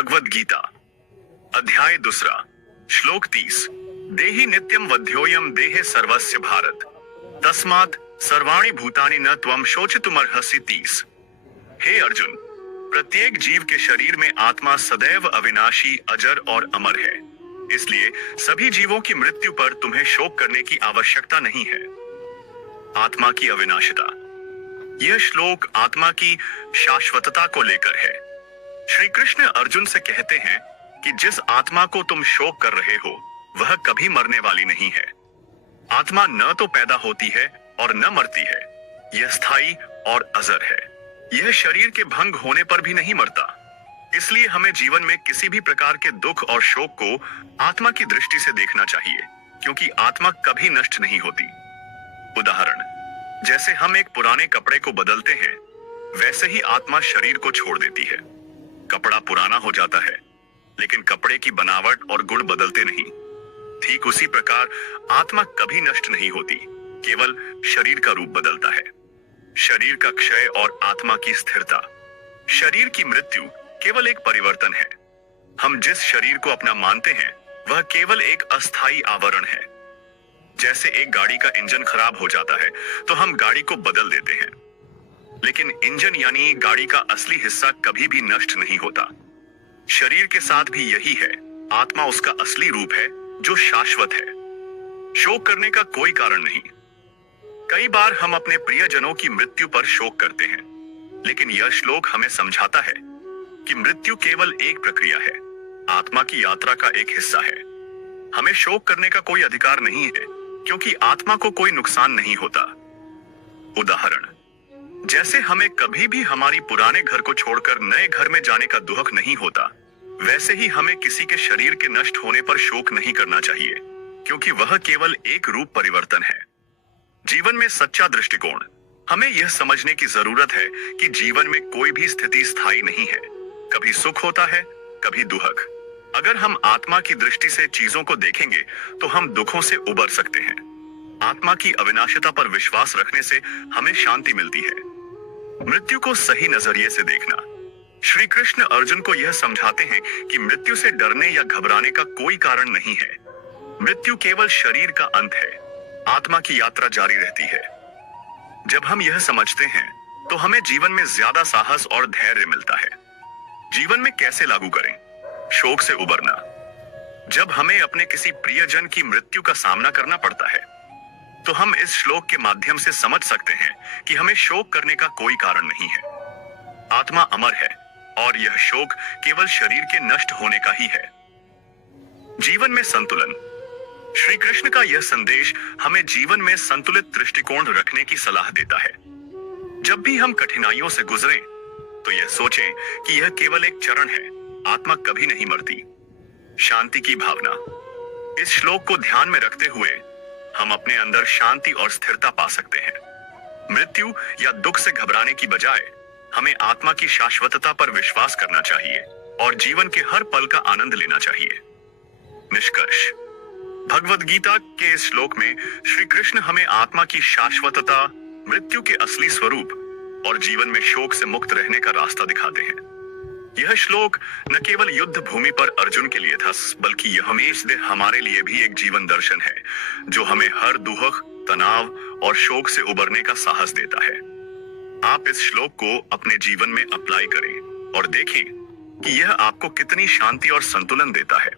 भगवद गीता अध्याय 2 श्लोक 30 देहि नित्यम वध्योयम देहे सर्वस्य भारत तस्मात् सर्वाणि भूतानि न त्वं शोचितुमर्हसि 30। हे अर्जुन, प्रत्येक जीव के शरीर में आत्मा सदैव अविनाशी, अजर और अमर है। इसलिए सभी जीवों की मृत्यु पर तुम्हें शोक करने की आवश्यकता नहीं है। आत्मा की अविनाशिता। यह श्लोक आत्मा की शाश्वतता को लेकर है। श्री कृष्ण अर्जुन से कहते हैं कि जिस आत्मा को तुम शोक कर रहे हो वह कभी मरने वाली नहीं है। आत्मा न तो पैदा होती है और न मरती है। यह स्थायी और अजर है। यह शरीर के भंग होने पर भी नहीं मरता। इसलिए हमें जीवन में किसी भी प्रकार के दुख और शोक को आत्मा की दृष्टि से देखना चाहिए, क्योंकि आत्मा कभी नष्ट नहीं होती। उदाहरण, जैसे हम एक पुराने कपड़े को बदलते हैं, वैसे ही आत्मा शरीर को छोड़ देती है। कपड़ा पुराना हो जाता है, लेकिन कपड़े की बनावट और गुण बदलते नहीं। ठीक उसी प्रकार आत्मा कभी नष्ट नहीं होती, केवल शरीर का रूप बदलता है। शरीर का क्षय और आत्मा की स्थिरता। शरीर की मृत्यु केवल एक परिवर्तन है। हम जिस शरीर को अपना मानते हैं वह केवल एक अस्थायी आवरण है। जैसे एक गाड़ी का इंजन खराब हो जाता है तो हम गाड़ी को बदल देते हैं, लेकिन इंजन यानी गाड़ी का असली हिस्सा कभी भी नष्ट नहीं होता। शरीर के साथ भी यही है। आत्मा उसका असली रूप है जो शाश्वत है। शोक करने का कोई कारण नहीं। कई बार हम अपने प्रियजनों की मृत्यु पर शोक करते हैं, लेकिन यह श्लोक हमें समझाता है कि मृत्यु केवल एक प्रक्रिया है, आत्मा की यात्रा का एक हिस्सा है। हमें शोक करने का कोई अधिकार नहीं है, क्योंकि आत्मा को कोई नुकसान नहीं होता। उदाहरण, जैसे हमें कभी भी हमारी पुराने घर को छोड़कर नए घर में जाने का दुख नहीं होता, वैसे ही हमें किसी के शरीर के नष्ट होने पर शोक नहीं करना चाहिए, क्योंकि वह केवल एक रूप परिवर्तन है। जीवन में सच्चा दृष्टिकोण। हमें यह समझने की जरूरत है कि जीवन में कोई भी स्थिति स्थायी नहीं है। कभी सुख होता है, कभी दुख। अगर हम आत्मा की दृष्टि से चीजों को देखेंगे तो हम दुखों से उबर सकते हैं। आत्मा की अविनाशिता पर विश्वास रखने से हमें शांति मिलती है। मृत्यु को सही नजरिए से देखना। श्री कृष्ण अर्जुन को यह समझाते हैं कि मृत्यु से डरने या घबराने का कोई कारण नहीं है। मृत्यु केवल शरीर का अंत है। आत्मा की यात्रा जारी रहती है। जब हम यह समझते हैं तो हमें जीवन में ज्यादा साहस और धैर्य मिलता है। जीवन में कैसे लागू करें? शोक से उबरना। जब हमें अपने किसी प्रियजन की मृत्यु का सामना करना पड़ता है तो हम इस श्लोक के माध्यम से समझ सकते हैं कि हमें शोक करने का कोई कारण नहीं है। आत्मा अमर है और यह शोक केवल शरीर के नष्ट होने का ही है। जीवन में संतुलन। श्री कृष्ण का यह संदेश हमें जीवन में संतुलित दृष्टिकोण रखने की सलाह देता है। जब भी हम कठिनाइयों से गुजरें तो यह सोचें कि यह केवल एक चरण है, आत्मा कभी नहीं मरती। शांति की भावना। इस श्लोक को ध्यान में रखते हुए हम अपने अंदर शांति और स्थिरता पा सकते हैं। मृत्यु या दुख से घबराने की बजाय हमें आत्मा की शाश्वतता पर विश्वास करना चाहिए और जीवन के हर पल का आनंद लेना चाहिए। निष्कर्ष। भगवद गीता के इस श्लोक में श्री कृष्ण हमें आत्मा की शाश्वतता, मृत्यु के असली स्वरूप और जीवन में शोक से मुक्त रहने का रास्ता दिखाते हैं। यह श्लोक न केवल युद्ध भूमि पर अर्जुन के लिए था, बल्कि यह हमेशा हमारे लिए भी एक जीवन दर्शन है जो हमें हर दुख, तनाव और शोक से उबरने का साहस देता है। आप इस श्लोक को अपने जीवन में अप्लाई करें और देखें कि यह आपको कितनी शांति और संतुलन देता है।